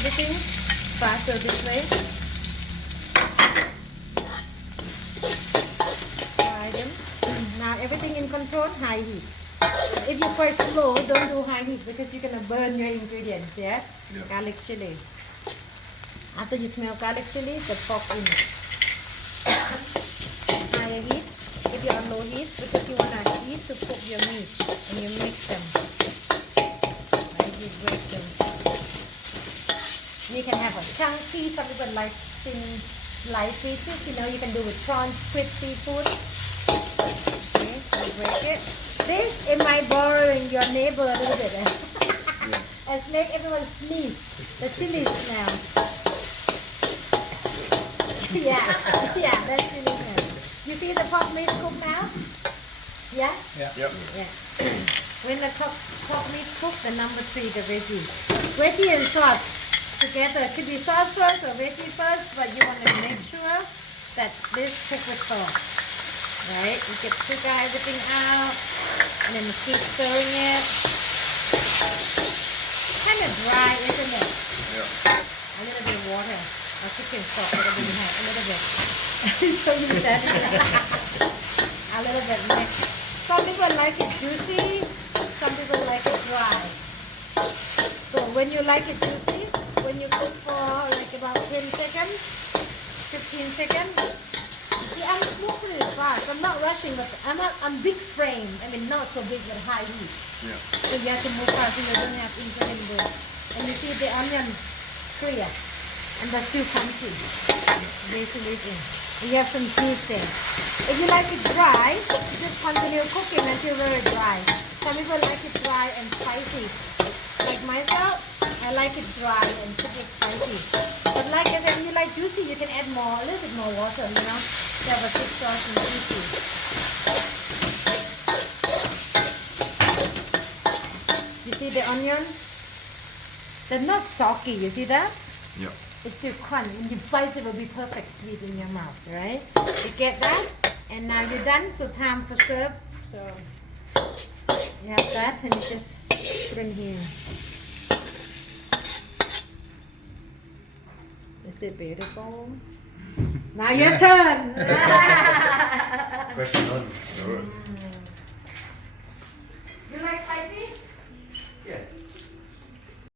everything faster this way. Fry them. Now everything in control, high heat. If you fry slow, don't do high heat because you're gonna burn your ingredients. Yeah. Garlic chili. After you smell garlic chili, the pork in. Higher heat. If you're on low heat, because you wanna heat to cook your meat and you mix them. Right, you break them. You can have a chunky, some people like thin slice pieces. You know, you can do with prawns, squid, seafood. Okay, you break it. This it might borrowing your neighbor a little bit. Let's make everyone sneeze. The chili smell. Yeah, that's chili smell. You see the pork meat cooked now? Yeah? Yeah. Yep. Yeah. When the pork meat cooked, the number 3, the veggie. Veggie and sauce together. It could be sauce first or veggie first, but you want to make sure that this cook with pork. Right? You get sugar, everything out, and then you keep stirring it. Kind of dry, isn't it? Yeah. A little bit of water. Or chicken stock, whatever you have, a little bit. So you said a little bit mixed. Some people like it juicy, some people like it dry. So when you like it juicy, when you cook for like about 10 seconds, 15 seconds, see, I'm moving it fast. I'm not rushing, but I'm big frame. I mean, not so big with high heat. Yeah. So you have to move fast so you don't have incredible. And you see the onion clear. And that's still crunchy. Basically, and you have some juice there. If you like it dry, just continue cooking until very dry. Some people like it dry and spicy. Like myself, I like it dry and super spicy. But like I said, if you like juicy, you can add more, a little bit more water, you know, to have a thick sauce and juicy. You see the onion? They're not soggy, you see that? Yeah. It's still crunchy. When you bite it, will be perfect sweet in your mouth, right? You get that? And now you're done, so time for serve. So you have that, and you just put in here. Is it beautiful? Now your turn. Question on.